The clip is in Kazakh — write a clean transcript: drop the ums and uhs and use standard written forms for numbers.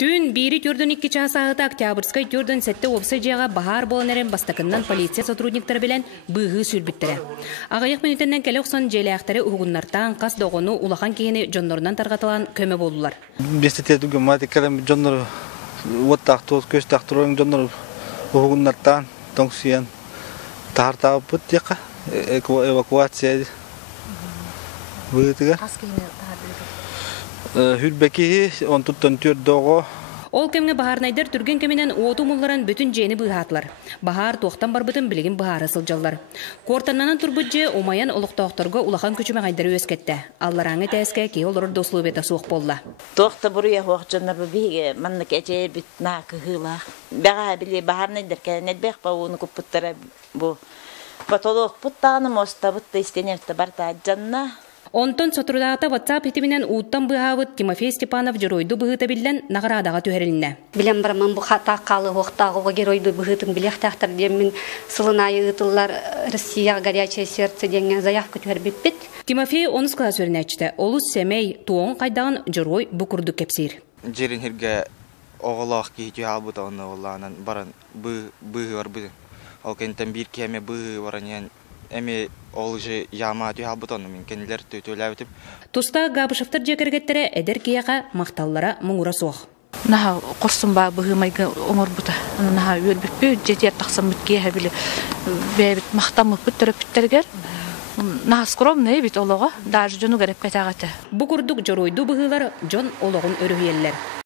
Түн бири түрдөн 2 часағыта Октябрьскай түрдөн сетте опсы жаға бахар боланерен бастакыннан полиция сотрудниктары белен быгы сүрбіттірі. Ағайық минутеннен келе оқсан желяқтары уғыннартан қас доғыну улахан кейіні жоннорынан тарғатылан көмі болулар. Бестетеді гümmatikалем жоннор оттақтуыз көстақтыруын жоннор уғыннартан тоңсиян тартағы бұт деқа эвакуация бұғытыға. Хүрбеки он туттан түрдоғы. Ол кемге бахарнайдар түрген кеменен ооту мулларан бүтін жені бұғатлар. Бахар тоқтан барбытын білігін бахары сылжалар. Кортаннанан турбуджи омаян олықтауқтарға улахан күчіме қайдары өскетті. Аллараңы тәске кей олырыр дослу бета суық болла. Тоқта бұрыя хоқчанар бұбейге маннық әчер біт нақы ғыла. Бәға біле бахарнайдар кәнет бәқ ба оны күппіттара бұ. Батолуқ бұттағыны моста бұтта істенерді барта жанна. Онтон сотрудағыта WhatsApp хитиминен уыттан бұғауыт Тимофей Степанов жеройду бұғыта білден нағырадаға түйеріліне. Білем барман бұқата қалы оқтағы жеройду бұғытын білектақтыр демін сылынайы ұтылар Россия горячее сердце денген заявка түйербеппет. Тимофей 10 класс өрінәчті. Олус семей туон қайдағын жерой бұқырды кепсир. Жерін херге оғылақ кейті албытағыны олағынан баран бұғы бар бұды. Ол кенттен бір кеме бұғы баран Эми ол же яма түйал бутону мен кенелер төтөләп өтіп. Туста Габышевтар жекергеттері әдер кияға мақталлара мұңыра соқ. Наха қорсын ба бұғымайға оңыр бұта. Наха өлбіппі жетер тақсан бүтке әбілі бәйбіт мақтамы бүттірі бүттергер. Наха скромный бит олығы. Даже жону ғарып кәтағаты. Бұқырдық жоройду бұғылар жон олығын өрігелер.